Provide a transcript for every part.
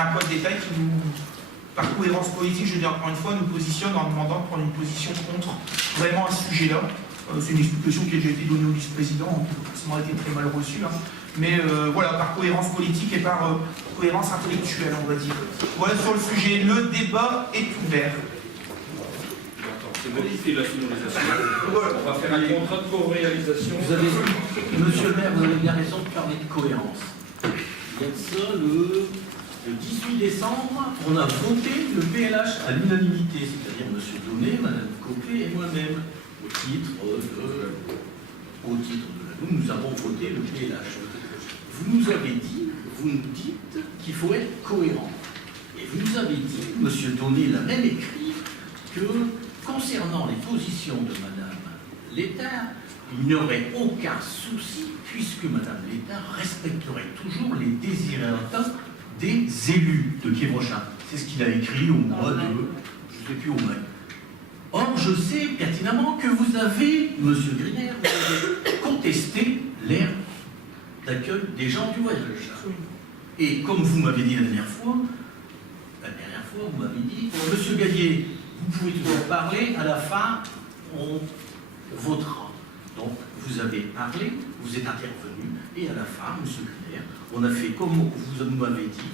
Un point de détail qui nous, par cohérence politique, je veux dire encore une fois, nous positionne en demandant de prendre une position contre vraiment un sujet-là. C'est une explication qui a déjà été donnée au vice-président, qui a forcément été très mal reçue. Hein. Mais voilà, par cohérence politique et par cohérence intellectuelle, on va dire. Voilà sur le sujet. Le débat est ouvert. C'est modifié la sonorisation. On va faire un contrat de co-réalisation. Monsieur le maire, vous avez bien raison de parler de cohérence. Il y a de ça, le 18 décembre, on a voté le PLH à l'unanimité, c'est-à-dire M. Donnet, Mme Copé et moi-même, au titre de la nous avons voté le PLH. Vous nous avez dit, vous nous dites qu'il faut être cohérent. Et vous nous avez dit, M. Donnet l'a même écrit, que concernant les positions de Mme Létard, il n'y aurait aucun souci puisque Mme Létard respecterait toujours les désirata des élus de Quiévrochin. C'est ce qu'il a écrit au mois de, je ne sais plus, au mai. Or, je sais pertinemment que vous avez, M. Griner, vous avez contesté l'aire d'accueil des gens du voyage. Et comme vous m'avez dit la dernière fois, vous m'avez dit, M. Gaillet, vous pouvez toujours parler, à la fin, on votera. Donc, vous avez parlé, vous êtes intervenu, et à la fin, M. Griner, on a fait comme vous m'avez dit,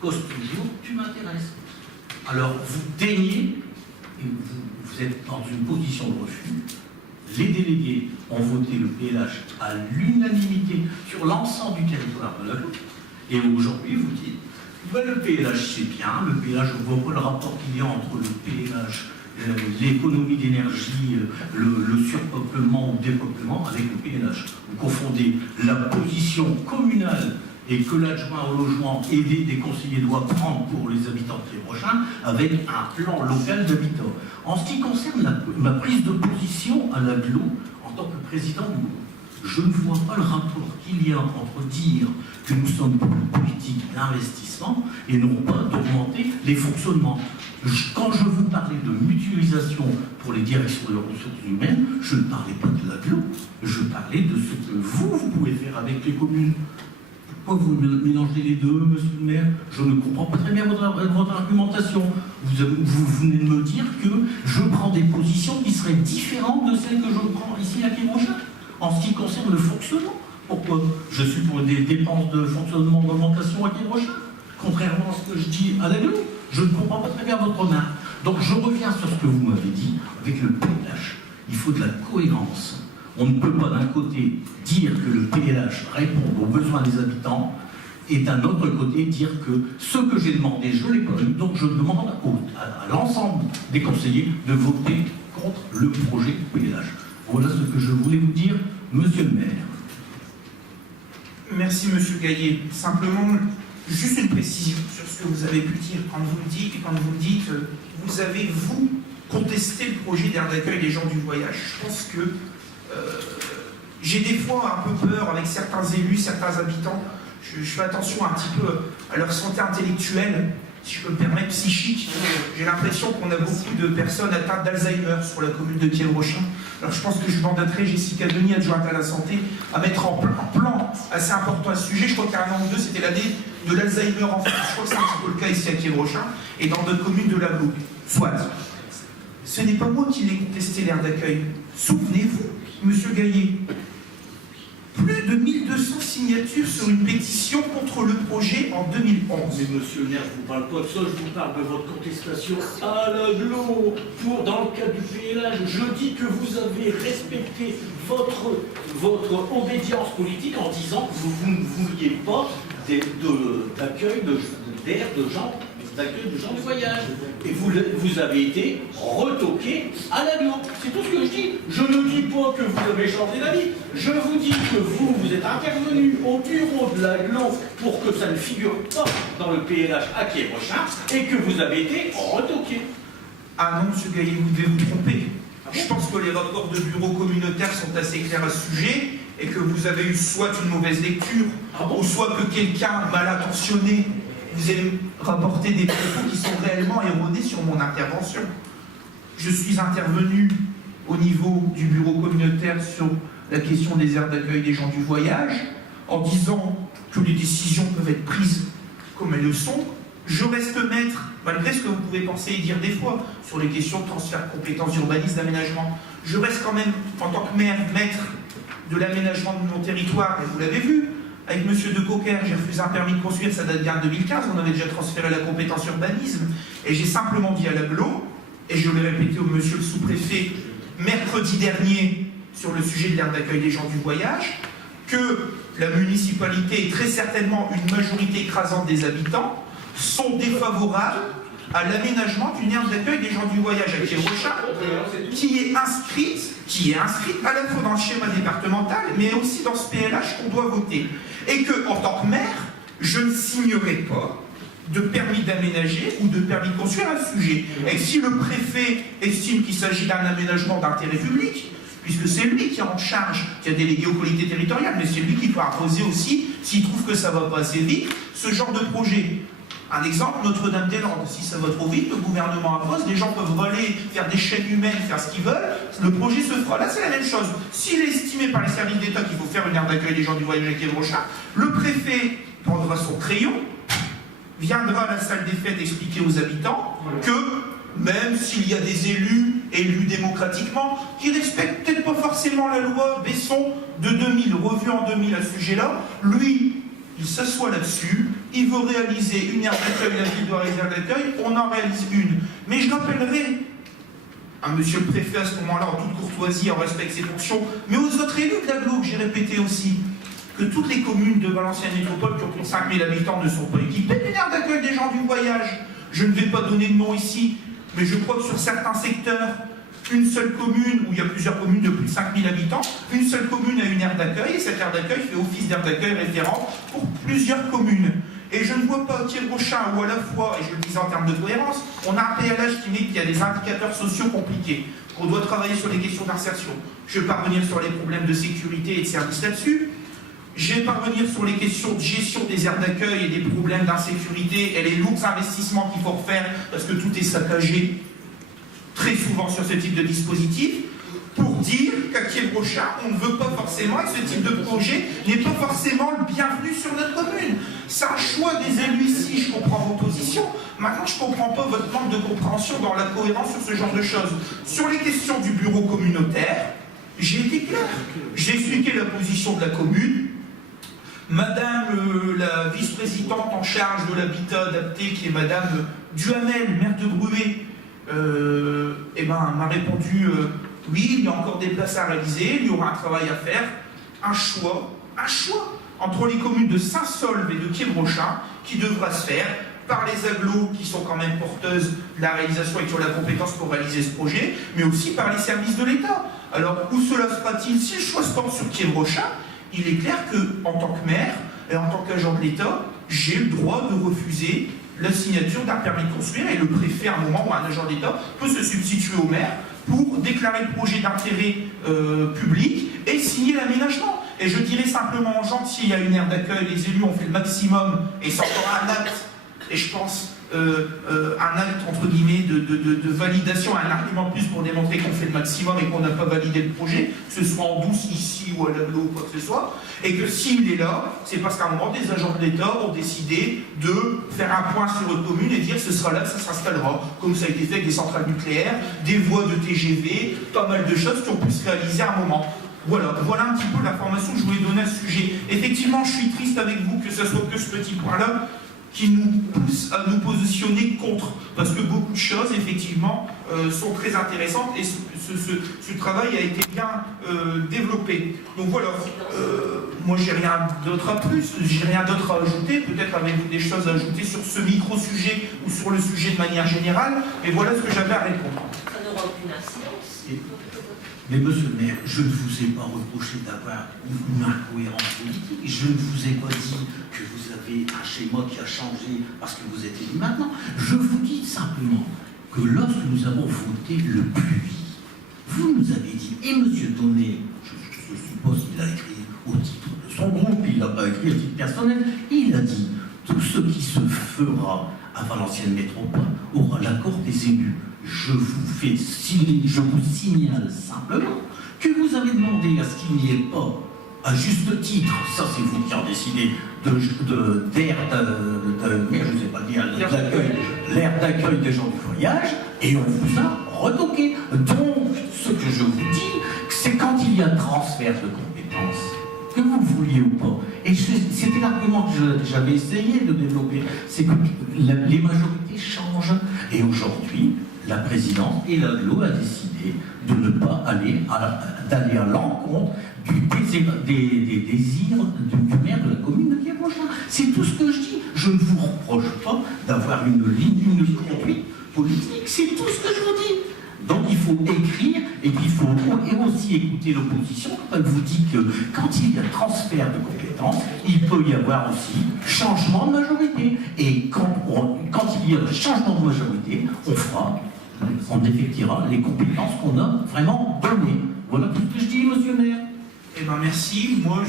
cause toujours, tu m'intéresses. Alors, vous daignez, et vous êtes dans une position de refus. Les délégués ont voté le PLH à l'unanimité sur l'ensemble du territoire de la Guadeloupe. Et aujourd'hui, vous dites, ben, le PLH c'est bien, le PLH, on voit pas le rapport qu'il y a entre le PLH, l'économie d'énergie, le surpeuplement ou dépeuplement avec le PLH. Vous confondez la position communale et que l'adjoint au logement aidé des conseillers doit prendre pour les habitants de Quiévrochin avec un plan local d'habitat. En ce qui concerne ma prise de position à l'aglo en tant que président du groupe, je ne vois pas le rapport qu'il y a entre dire que nous sommes pour une politique d'investissement et non pas d'augmenter les fonctionnements. Quand je veux parler de mutualisation pour les directions de ressources humaines, je ne parlais pas de l'aglo, je parlais de ce que vous pouvez faire avec les communes. Pourquoi vous mélangez les deux, monsieur le maire? Je ne comprends pas très bien votre argumentation. Vous venez de me dire que je prends des positions qui seraient différentes de celles que je prends ici à Quiévrochin, en ce qui concerne le fonctionnement. Pourquoi? Je suis pour des dépenses de fonctionnement d'augmentation à Quiévrochin, contrairement à ce que je dis à l'aglo. Je ne comprends pas très bien votre remarque. Donc je reviens sur ce que vous m'avez dit avec le PLH. Il faut de la cohérence. On ne peut pas d'un côté dire que le PLH répond aux besoins des habitants et d'un autre côté dire que ce que j'ai demandé, je l'ai pas eu. Donc je demande à l'ensemble des conseillers de voter contre le projet PLH. Voilà ce que je voulais vous dire, monsieur le maire. Merci, monsieur Gaillet. Simplement, juste une précision sur ce que vous avez pu dire quand vous me dites, vous avez, vous, contesté le projet d'aire d'accueil des gens du voyage. Je pense que j'ai des fois un peu peur avec certains élus, certains habitants. Je fais attention un petit peu à leur santé intellectuelle, si je peux me permettre, psychique. J'ai l'impression qu'on a beaucoup de personnes atteintes d'Alzheimer sur la commune de Quiévrochin. Alors je pense que je mandaterai Jessica Denis, adjointe à la santé, à mettre en plan assez important à ce sujet. Je crois qu'il y a un an ou deux, c'était l'année de l'Alzheimer en France. Je crois que c'est un petit peu le cas ici à Quiévrochin et dans d'autres communes de l'Aglo. Soit. Ce n'est pas moi qui l'ai contesté, l'aire d'accueil. Souvenez-vous, monsieur Gaillet, plus de 1200 signatures sur une pétition contre le projet en 2011. Mais monsieur le maire, je ne vous parle pas de ça, je vous parle de votre contestation à l'aglo dans le cadre du PLH. Je dis que vous avez respecté votre obédience politique en disant que vous ne vouliez pas d'accueil d'air de gens du voyage. Et vous avez été retoqué à l'aglo. C'est tout ce que je dis. Je ne dis pas que vous avez changé d'avis. Je vous dis que vous êtes intervenu au bureau de l'aglo pour que ça ne figure pas dans le PLH à Quiévrochin et que vous avez été retoqué. Ah non, monsieur Gaillet, vous devez vous tromper. Je pense que les rapports de bureaux communautaires sont assez clairs à ce sujet et que vous avez eu soit une mauvaise lecture, ou soit que quelqu'un mal intentionné vous allez me rapporter des propos qui sont réellement erronés sur mon intervention. Je suis intervenu au niveau du bureau communautaire sur la question des aires d'accueil des gens du voyage, en disant que les décisions peuvent être prises comme elles le sont, je reste maître, malgré ce que vous pouvez penser et dire des fois, sur les questions de transfert de compétences d'urbanisme, d'aménagement, je reste quand même, en tant que maire, maître de l'aménagement de mon territoire, et vous l'avez vu, avec M. De Cocker, j'ai refusé un permis de construire, ça date bien de 2015, on avait déjà transféré la compétence urbanisme, et j'ai simplement dit à l'aglo, et je l'ai répété au monsieur le sous-préfet mercredi dernier sur le sujet de l'aire d'accueil des gens du voyage, que la municipalité et très certainement une majorité écrasante des habitants sont défavorables à l'aménagement d'une aire d'accueil des gens du voyage à Kérocha, qui est inscrite à la fois dans le schéma départemental, mais aussi dans ce PLH qu'on doit voter. Et que, en tant que maire, je ne signerai pas de permis d'aménager ou de permis de construire un sujet. Et si le préfet estime qu'il s'agit d'un aménagement d'intérêt public, puisque c'est lui qui est en charge, qui a délégué aux collectivités territoriales, mais c'est lui qui peut imposer aussi, s'il trouve que ça ne va pas assez vite, ce genre de projet. Un exemple, Notre-Dame-des-Landes, si ça va trop vite, le gouvernement impose, les gens peuvent voler, faire des chaînes humaines, faire ce qu'ils veulent, le projet se fera. Là, c'est la même chose. S'il est estimé par les services d'État qu'il faut faire une aire d'accueil des gens du voyage à Kérocha, le préfet prendra son crayon, viendra à la salle des fêtes expliquer aux habitants que, même s'il y a des élus démocratiquement, qui respectent peut-être pas forcément la loi Besson de 2000, revue en 2000 à ce sujet-là, lui, il s'assoit là-dessus, il veut réaliser une aire d'accueil, la ville doit réaliser une aire d'accueil, on en réalise une. Mais je rappellerai à monsieur le préfet à ce moment-là, en toute courtoisie, en respect de ses fonctions, mais aux autres élus de l'agglo que j'ai répété aussi, que toutes les communes de Valenciennes Métropole qui ont 5000 habitants ne sont pas équipées d'une aire d'accueil des gens du voyage. Je ne vais pas donner de nom ici, mais je crois que sur certains secteurs, une seule commune, où il y a plusieurs communes de plus de 5000 habitants, une seule commune a une aire d'accueil, et cette aire d'accueil fait office d'aire d'accueil référente pour plusieurs communes. Et je ne vois pas Kérocha où à la fois, et je le disais en termes de cohérence, on a un PLH qui met qu'il y a des indicateurs sociaux compliqués, qu'on doit travailler sur les questions d'insertion. Je vais pas revenir sur les problèmes de sécurité et de services là-dessus. Je vais pas revenir sur les questions de gestion des aires d'accueil et des problèmes d'insécurité et les lourds investissements qu'il faut refaire parce que tout est saccagé très souvent sur ce type de dispositif, pour dire qu'à Kérocha, on ne veut pas forcément, et ce type de projet n'est pas forcément le bienvenu sur notre commune. C'est un choix des élus ici, je comprends vos positions. Maintenant, je ne comprends pas votre manque de compréhension dans la cohérence sur ce genre de choses. Sur les questions du bureau communautaire, j'ai été clair. J'ai expliqué la position de la commune. Madame la vice-présidente en charge de l'habitat adapté, qui est Madame Duhamel, maire de Bruay, m'a répondu oui, il y a encore des places à réaliser, il y aura un travail à faire, un choix entre les communes de Saint-Saulve et de Kérocha qui devra se faire par les agglos qui sont quand même porteuses de la réalisation et qui ont la compétence pour réaliser ce projet, mais aussi par les services de l'État. Alors, où cela se fera-t-il? Si le choix se porte sur Kérocha, il est clair qu'en tant que maire et en tant qu'agent de l'État, j'ai le droit de refuser la signature d'un permis de construire, et le préfet, à un moment où un agent d'État peut se substituer au maire pour déclarer le projet d'intérêt public et signer l'aménagement. Et je dirais simplement aux gens, s'il y a une aire d'accueil, les élus ont fait le maximum, et c'est encore un acte, et je pense un acte entre guillemets de validation, un argument de plus pour démontrer qu'on fait le maximum et qu'on n'a pas validé le projet, que ce soit en douce ici ou à l'agglo ou quoi que ce soit, et que s'il est là, c'est parce qu'à un moment des agents de l'État ont décidé de faire un point sur une commune et dire ce sera là que ça s'installera, comme ça a été fait avec des centrales nucléaires, des voies de TGV, pas mal de choses qui ont pu se réaliser à un moment. Voilà un petit peu l'information que je voulais donner à ce sujet. Effectivement, je suis triste avec vous que ce soit que ce petit point-là qui nous pousse à nous positionner contre, parce que beaucoup de choses, effectivement, sont très intéressantes, et ce travail a été bien développé. Donc voilà, moi j'ai rien d'autre à ajouter, peut-être avez-vous des choses à ajouter sur ce micro-sujet, ou sur le sujet de manière générale, mais voilà ce que j'avais à répondre. Ça n'aura aucune incidence. Mais monsieur le maire, je ne vous ai pas reproché d'avoir une incohérence politique. Je ne vous ai pas dit que vous avez un schéma qui a changé parce que vous êtes élu maintenant. Je vous dis simplement que lorsque nous avons voté le PLUI, vous nous avez dit, et monsieur Donnet, je suppose qu'il a écrit au titre de son groupe, il n'a pas écrit au titre personnel, il a dit, tout ce qui se fera à Valenciennes Métropole aura l'accord des élus. Je vous signale simplement que vous avez demandé à ce qu'il n'y ait pas, à juste titre, ça c'est vous qui en décidez, d'air, je sais pas dire, l'air d'accueil des gens du voyage, et on vous a retoqué. Donc, ce que je vous dis, c'est quand il y a transfert de compétences, que vous le vouliez ou pas, et c'était l'argument que j'avais essayé de développer, c'est que les majorités changent, et aujourd'hui, la présidente et l'aglo a décidé de ne pas aller d'aller à l'encontre des désirs du maire de la commune de Pierre-Prochain. C'est tout ce que je dis. Je ne vous reproche pas d'avoir une ligne, une conduite politique. C'est tout ce que je vous dis. Donc il faut écrire et il faut aussi écouter l'opposition quand elle vous dit que quand il y a transfert de compétences, il peut y avoir aussi changement de majorité. Et quand il y a changement de majorité, on effectuera les compétences qu'on a vraiment données. Voilà tout ce que je dis, monsieur le maire. Eh bien merci. Moi,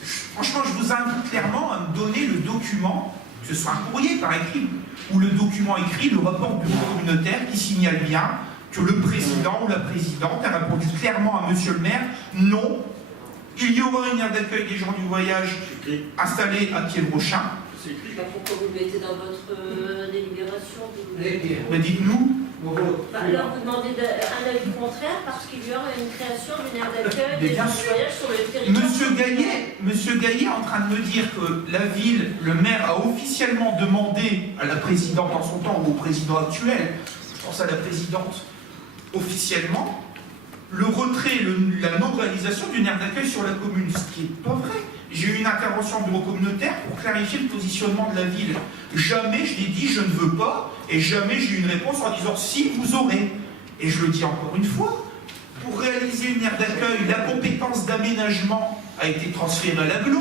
franchement, je vous invite clairement à me donner le document, que ce soit un courrier par écrit, ou le document écrit, le rapport du bureau communautaire qui signale bien que le président ou la présidente a répondu clairement à monsieur le maire, non, il y aura une aire d'accueil des gens du voyage installée à Pierre-Prochain. C'est écrit. Pourquoi vous le mettez dans votre délibération? Ben dites-nous. Alors vous demandez un avis contraire parce qu'il y aura une création d'une aire d'accueil Mais des bien gens du sûr. voyage sur le territoire. Monsieur Gaillet est en train de me dire que la ville, le maire a officiellement demandé à la présidente en son temps ou au président actuel, je pense à la présidente, officiellement, le retrait, la non-réalisation d'une aire d'accueil sur la commune, ce qui n'est pas vrai. J'ai eu une intervention au bureau communautaire pour clarifier le positionnement de la ville. Jamais je l'ai dit je ne veux pas, et jamais j'ai eu une réponse en disant si vous aurez. Et je le dis encore une fois, pour réaliser une aire d'accueil, la compétence d'aménagement a été transférée à l'aglo.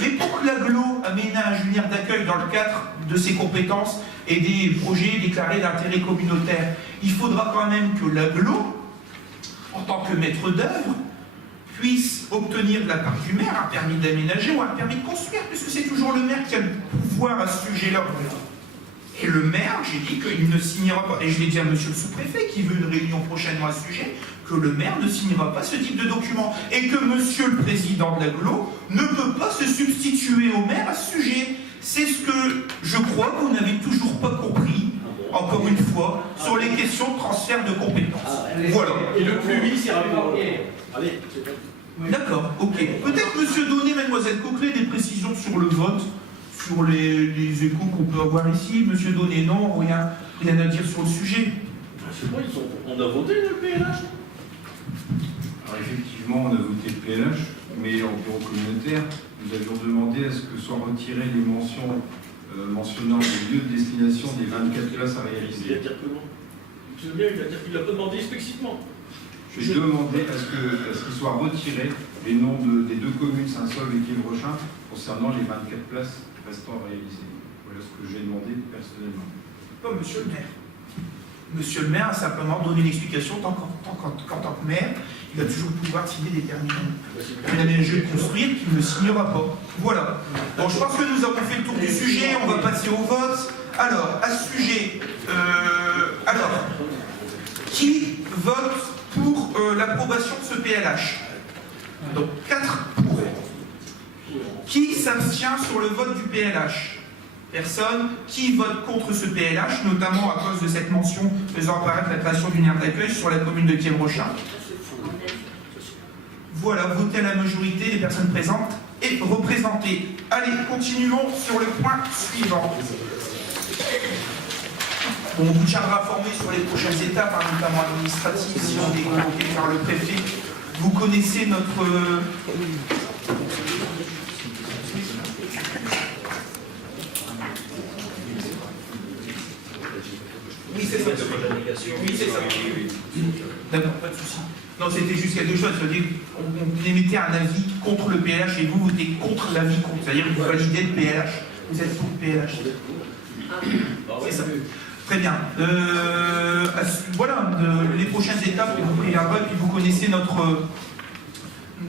Mais pour que l'aglo aménage une aire d'accueil dans le cadre de ses compétences et des projets déclarés d'intérêt communautaire, il faudra quand même que l'aglo, en tant que maître d'œuvre, puisse obtenir de la part du maire un permis d'aménager ou un permis de construire, puisque c'est toujours le maire qui a le pouvoir à ce sujet-là. Et le maire, j'ai dit qu'il ne signera pas, et je l'ai dit à monsieur le sous-préfet qui veut une réunion prochainement à ce sujet, que le maire ne signera pas ce type de document, et que monsieur le président de l'aglo ne peut pas se substituer au maire à ce sujet. C'est ce que je crois que vous n'avez toujours pas compris, encore une fois, sur les questions de transfert de compétences. Voilà. Et le plus vite, c'est rapidement. Allez, c'est bon. D'accord, ok. Peut-être monsieur Donné, mademoiselle Coquelet, des précisions sur le vote, sur les échos qu'on peut avoir ici. Monsieur Donné, non, rien à dire sur le sujet. Je sais pas, on a voté le PLH. Alors effectivement, on a voté le PLH, mais en bureau communautaire, nous avions demandé à ce que soient retirées les mentions mentionnant les lieux de destination des 24 places à réaliser. Il va dire comment? Tu veux bien, il va dire qu'il l'a pas demandé explicitement. J'ai demandé à ce qu'il soit retiré les noms des deux communes, Saint-Saulve et Pierre-Prochain, concernant les 24 places restant à réaliser. Voilà ce que j'ai demandé personnellement. Pas monsieur le maire. Monsieur le maire a simplement donné l'explication qu'en tant que maire, il a toujours le pouvoir de signer des permis d'aménager et de construire qu'il ne signera pas. Voilà. Bon, je pense que nous avons fait le tour du sujet, on va passer au vote. Alors, à ce sujet, qui vote pour l'approbation de ce PLH? Donc, 4 pour. Qui s'abstient sur le vote du PLH? Personne. Qui vote contre ce PLH, notamment à cause de cette mention faisant apparaître la création d'une aire d'accueil sur la commune de Pierre-Prochain? Voilà, votez à la majorité des personnes présentes et représentées. Allez, continuons sur le point suivant. On vous tiendra informé sur les prochaines étapes, notamment administratives, si on est convoqué par le préfet. Vous connaissez notre... Oui, c'est ça. Oui, c'est ça. D'accord, pas de souci. Non, c'était juste quelque chose. C'est-à-dire on émettait un avis contre le PLH et vous votez contre l'avis contre. C'est-à-dire que vous validez le PLH. Vous êtes pour le PLH. C'est ça. Très bien. Voilà, les prochaines étapes, on vous préviendra, et puis vous connaissez notre,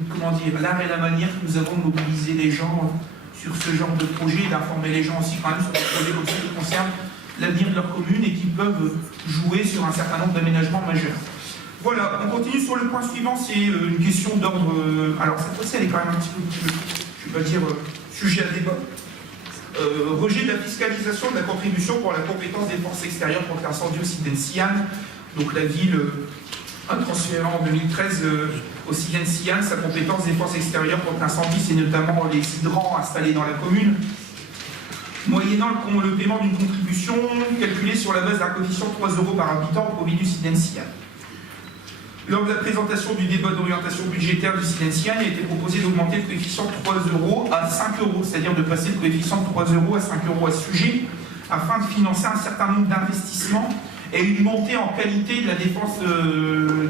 comment dire, l'art et la manière que nous avons de mobiliser les gens sur ce genre de projet, et d'informer les gens aussi quand même sur des projets comme ça qui concernent l'avenir de leur commune et qui peuvent jouer sur un certain nombre d'aménagements majeurs. Voilà, on continue sur le point suivant, c'est une question d'ordre... alors cette fois-ci, elle est quand même un petit peu, je ne vais pas dire sujet à débat. Rejet de la fiscalisation de la contribution pour la compétence des forces extérieures contre l'incendie au Siden-Sian. Donc la ville a transféré en 2013 au Siden-Sian sa compétence des forces extérieures contre l'incendie, c'est notamment les hydrants installés dans la commune, moyennant le paiement d'une contribution calculée sur la base d'un coefficient de 3 € par habitant au profit du Siden-Sian. Lors de la présentation du débat d'orientation budgétaire du Siden-Sian, il a été proposé d'augmenter le coefficient de 3 € à 5 €, c'est-à-dire de passer le coefficient de 3 € à 5 € à ce sujet, afin de financer un certain nombre d'investissements et une montée en qualité de la défense de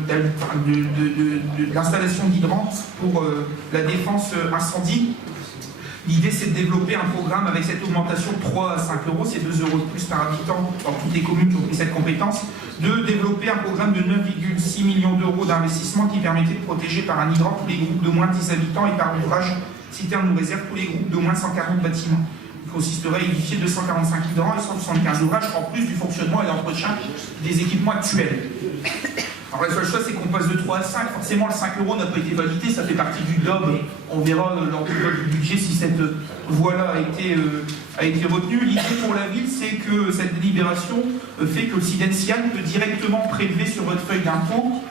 l'installation d'hydrants pour la défense incendie. L'idée, c'est de développer un programme avec cette augmentation de 3 à 5 €, c'est 2 € de plus par habitant dans toutes les communes qui ont pris cette compétence, de développer un programme de 9,6 millions d'euros d'investissement qui permettait de protéger par un hydrant tous les groupes de moins de 10 habitants et par ouvrage citerne ou réserve tous les groupes de moins de 140 bâtiments. Il consisterait à édifier 245 hydrants et 175 ouvrages en plus du fonctionnement et l'entretien des équipements actuels. Alors la seule chose, c'est qu'on passe de 3 à 5. Forcément, le 5 € n'a pas été validé, ça fait partie du DOB. On verra lors du vote du budget si cette voie-là a été retenue. L'idée pour la ville, c'est que cette délibération fait que le Siden-Sian peut directement prélever sur votre feuille d'impôt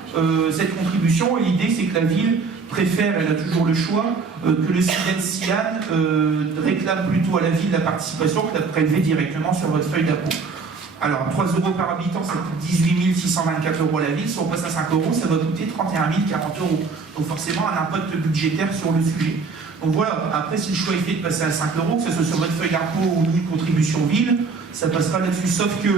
cette contribution. Et l'idée, c'est que la ville préfère, elle a toujours le choix, que le Siden-Sian réclame plutôt à la ville la participation que de la prélever directement sur votre feuille d'impôt. Alors, 3 € par habitant, ça coûte 18 624 € la ville. Si on passe à 5 €, ça va coûter 31 040 €. Donc forcément, un impact budgétaire sur le sujet. Donc voilà, après, si le choix est fait de passer à 5 €, que ce soit sur votre feuille d'impôt ou une contribution ville, ça passera là-dessus. Sauf que,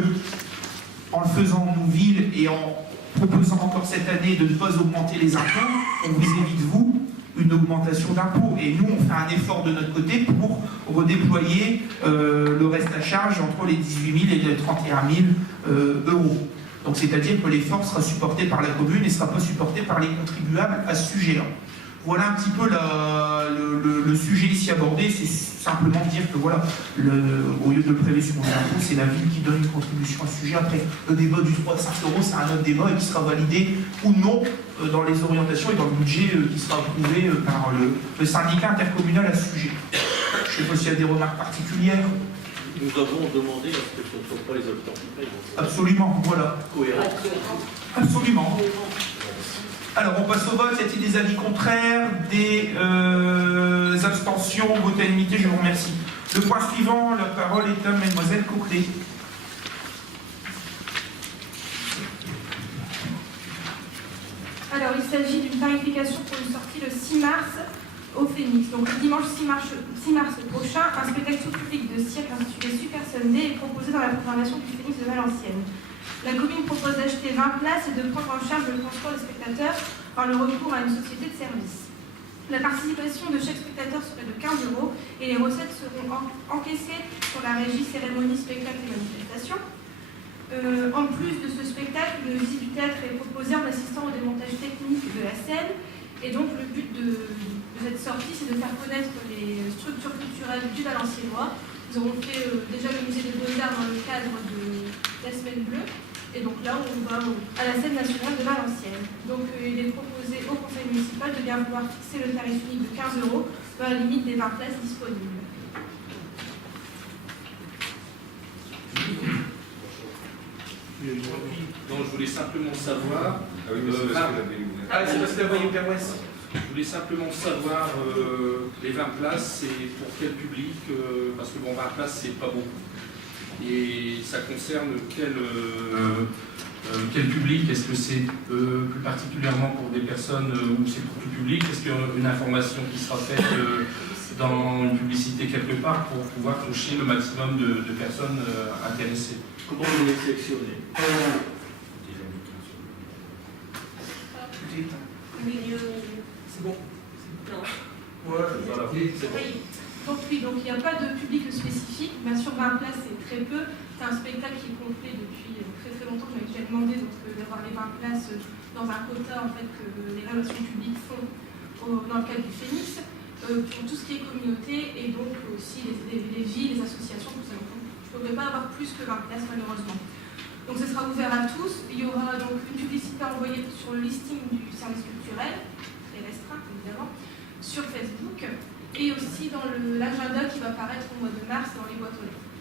en le faisant nous ville et en proposant encore cette année de ne pas augmenter les impôts, on vous évite, vous, une augmentation d'impôts. Et nous, on fait un effort de notre côté pour redéployer le reste à charge entre les 18 000 et les 31 000 €. Donc, c'est-à-dire que l'effort sera supporté par la commune et ne sera pas supporté par les contribuables à ce sujet-là. Voilà un petit peu le sujet ici abordé. C'est simplement dire que, voilà, au lieu de le prélever sur les impôts, c'est la ville qui donne une contribution à ce sujet. Après, le débat du 3 à 5 €, c'est un autre débat et qui sera validé ou non dans les orientations et dans le budget qui sera approuvé par le syndicat intercommunal à ce sujet. Je ne sais pas s'il y a des remarques particulières. Nous avons demandé à ce que ce ne soit pas les habitants qui payent. Absolument, voilà. Cohérent. Absolument. Alors, on passe au vote. Y a-t-il des avis contraires, des abstentions, vote à l'unité? Je vous remercie. Le point suivant, la parole est à Mademoiselle Coquelet. Alors, il s'agit d'une tarification pour une sortie le 6 mars au Phénix. Donc, le dimanche 6 mars prochain, un spectacle public de cirque intitulé Super Sunday est proposé dans la programmation du Phénix de Valenciennes. La commune propose d'acheter 20 places et de prendre en charge le transport des spectateurs par le recours à une société de service. La participation de chaque spectateur serait de 15 € et les recettes seront encaissées sur la régie cérémonie, spectacle et manifestation. En plus de ce spectacle, une visite du théâtre est proposée en assistant au démontage technique de la scène. Et donc le but de cette sortie, c'est de faire connaître les structures culturelles du Valenciennois. Nous avons fait déjà le musée des Beaux-Arts dans le cadre de la Semaine Bleue. Et donc là, on va à la scène nationale de Valenciennes. Donc il est proposé au conseil municipal de bien vouloir fixer le tarif unique de 15 € dans la limite des 20 places disponibles. Donc je voulais simplement savoir. c'est parce que C'est parce que la voie est Père Ouest. Je voulais simplement savoir les 20 places, c'est pour quel public parce que bon, 20 places, c'est pas beaucoup. Et ça concerne quel public? Est-ce que c'est plus particulièrement pour des personnes où c'est pour tout public? Est-ce qu'il y a une information qui sera faite dans une publicité quelque part pour pouvoir toucher le maximum de personnes intéressées? Comment vous les sélectionnez? Milieu. C'est bon. Non. Voilà. C'est bon. Donc oui, donc il n'y a pas de public spécifique. Bien sûr, 20 places, c'est très peu. C'est un spectacle qui est complet depuis très très longtemps. J'avais déjà demandé d'avoir les 20 places dans un quota en fait, que les relations publiques font dans le cadre du Phénix, pour tout ce qui est communauté et donc aussi les villes, les associations, tout ça. Donc, je ne pourrais pas avoir plus que 20 places malheureusement. Donc ce sera ouvert à tous. Il y aura donc une publicité envoyée sur le listing du service culturel, très restreint évidemment, sur Facebook. et aussi dans l'agenda qui va apparaître au mois de mars dans les boîtes aux lettres.